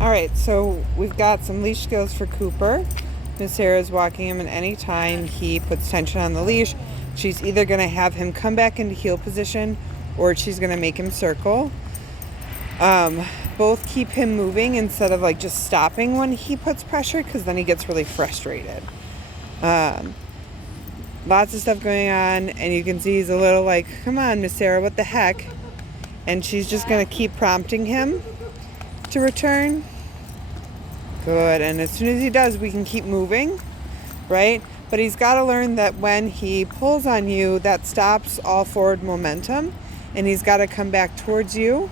Alright, so we've got some leash skills for Cooper. Miss Sarah's walking him, and any time he puts tension on the leash, she's either going to have him come back into heel position or she's going to make him circle. Both keep him moving instead of like just stopping when he puts pressure, because then he gets really frustrated. Lots of stuff going on, and you can see he's a little like, come on, Miss Sarah, what the heck? And she's just going to keep prompting him to return. Good. And as soon as he does, we can keep moving, right? But he's got to learn that when he pulls on you, that stops all forward momentum, and he's got to come back towards you,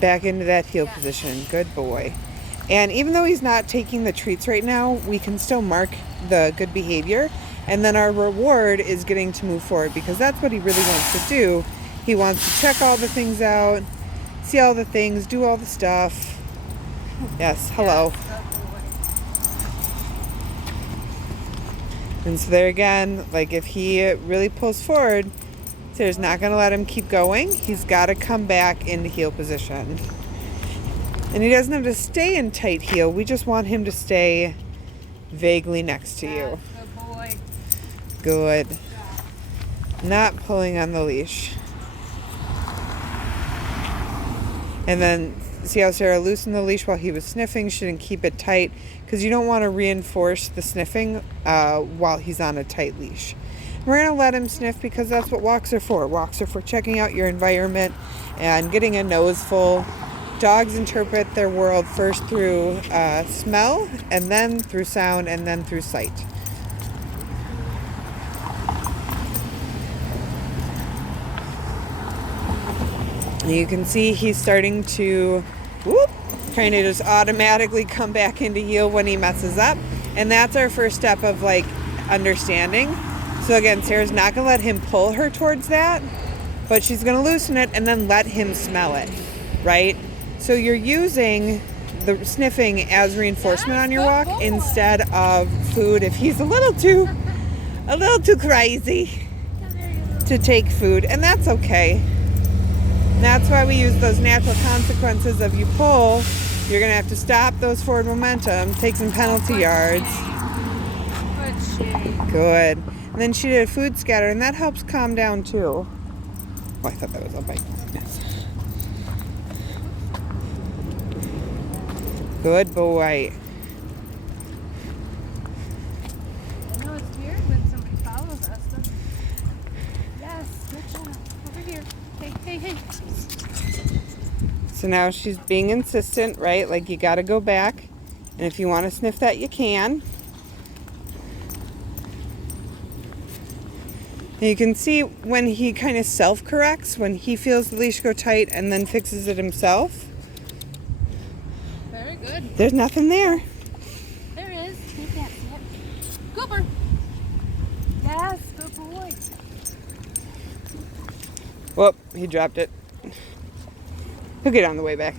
back into that heel position. Good boy. And even though he's not taking the treats right now, we can still mark the good behavior, and then our reward is getting to move forward, because that's what he really wants to do. He wants to check all the things out, see all the things, do all the stuff. Yes, hello. And so there again, like if he really pulls forward, Sarah's not going to let him keep going. He's got to come back into heel position. And he doesn't have to stay in tight heel. We just want him to stay vaguely next to you. Good boy. Good. Not pulling on the leash. And then see how Sarah loosened the leash while he was sniffing. She didn't keep it tight, because you don't want to reinforce the sniffing while he's on a tight leash. We're going to let him sniff, because that's what walks are for. Walks are for checking out your environment and getting a nose full. Dogs interpret their world first through smell, and then through sound, and then through sight. You can see he's starting to kind of just automatically come back into heel when he messes up. And that's our first step of like understanding. So again, Sarah's not going to let him pull her towards that, but she's going to loosen it and then let him smell it, right? So you're using the sniffing as reinforcement on your walk instead of food if he's a little too crazy to take food, and that's okay. That's why we use those natural consequences of you pull, you're going to have to stop those forward momentum, take some penalty yards. Good. And then she did a food scatter, and that helps calm down too. Oh, I thought that was a bite. Yes. Good boy. I know it's weird when somebody follows us. Yes, good job. Over here. Hey. So now she's being insistent, right? Like you got to go back, and if you want to sniff that, you can. And you can see when he kind of self-corrects, when he feels the leash go tight and then fixes it himself. Very good. There's nothing there. There is. You can't see it. Cooper. Yes, good boy. Whoop, he dropped it. He'll get on the way back.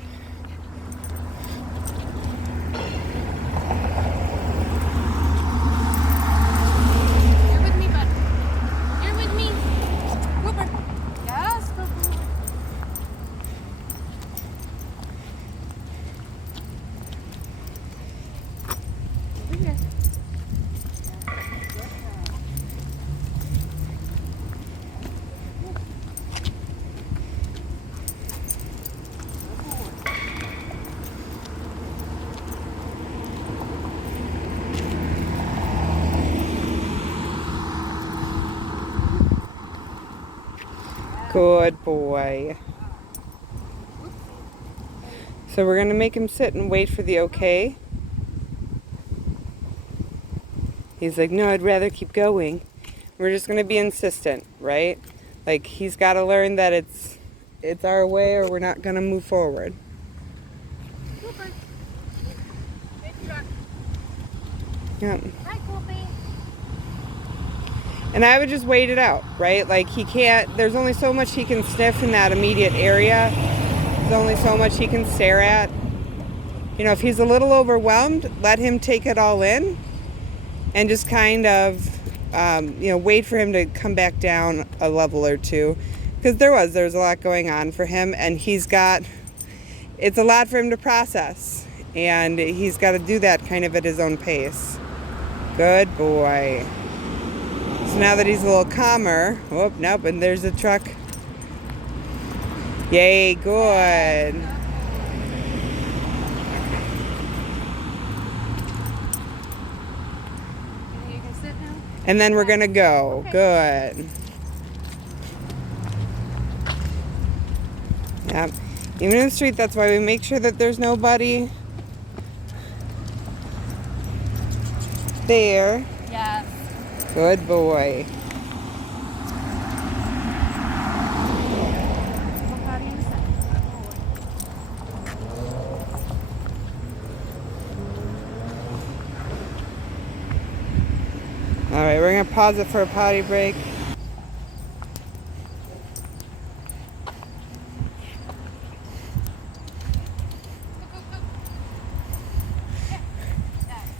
You're with me, bud. You're with me. Cooper. Yes, good boy. Over here. Good boy. So we're going to make him sit and wait for the okay. He's like, no, I'd rather keep going. We're just going to be insistent, right? Like he's got to learn that it's our way or we're not going to move forward. Cooper. Big truck. Yeah. Hi, Coopy. And I would just wait it out, right? Like there's only so much he can sniff in that immediate area. There's only so much he can stare at. You know, if he's a little overwhelmed, let him take it all in and just kind of, wait for him to come back down a level or two. Because there was a lot going on for him, and he's got it's a lot for him to process. And he's got to do that kind of at his own pace. Good boy. So now that he's a little calmer, oh, nope, and there's a truck. Yay, good. You can sit now. And then we're going to go. Okay. Good. Yep. Even in the street, that's why we make sure that there's nobody there. Yes. Good boy. We'll potty in a second. All right, we're going to pause it for a potty break.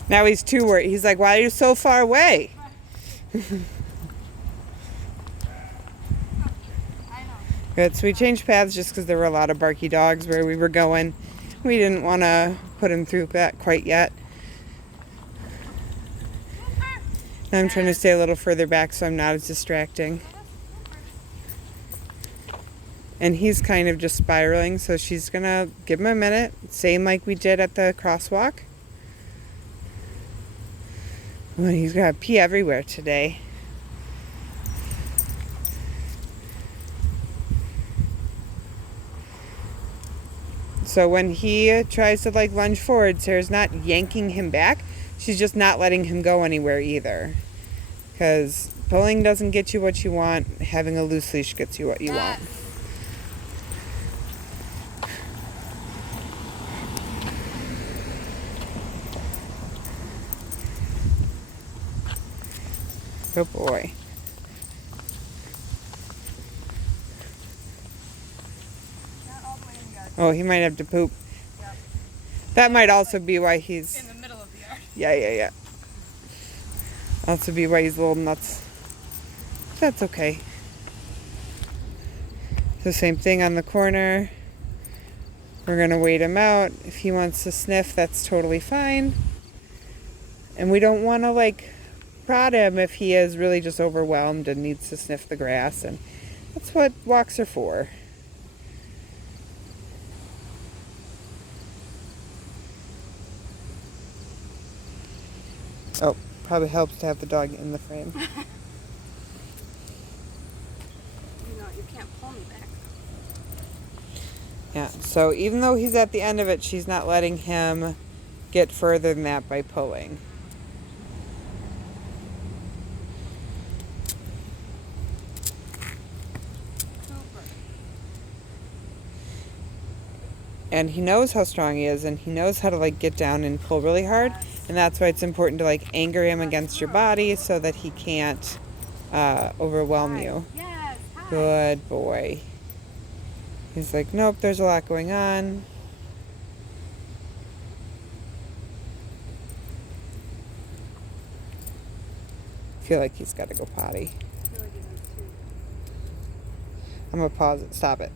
Now he's too worried. He's like, why are you so far away? I know. Good. So we changed paths just because there were a lot of barky dogs where we were going. We didn't want to put him through that quite yet. Now I'm trying to stay a little further back so I'm not as distracting. And he's kind of just spiraling, so she's going to give him a minute. Same like we did at the crosswalk. Well, he's got to pee everywhere today. So when he tries to like lunge forward, Sarah's not yanking him back. She's just not letting him go anywhere either. Because pulling doesn't get you what you want. Having a loose leash gets you what you want. Good boy. Not all the way in the yard. Oh, he might have to poop. Yep. That might also be why he's... In the middle of the yard. Yeah. Also be why he's a little nuts. That's okay. So same thing on the corner. We're going to wait him out. If he wants to sniff, that's totally fine. And we don't want to like prod him if he is really just overwhelmed and needs to sniff the grass. And that's what walks are for. Oh, probably helps to have the dog in the frame. You know, you can't pull me back. Yeah, so even though he's at the end of it, she's not letting him get further than that by pulling. And he knows how strong he is, and he knows how to like get down and pull really hard. And that's why it's important to like anger him against your body so that he can't overwhelm you. Yes. Hi. Good boy. He's like, nope, there's a lot going on. I feel like he's got to go potty. I feel like he does too. I'm going to pause it. Stop it.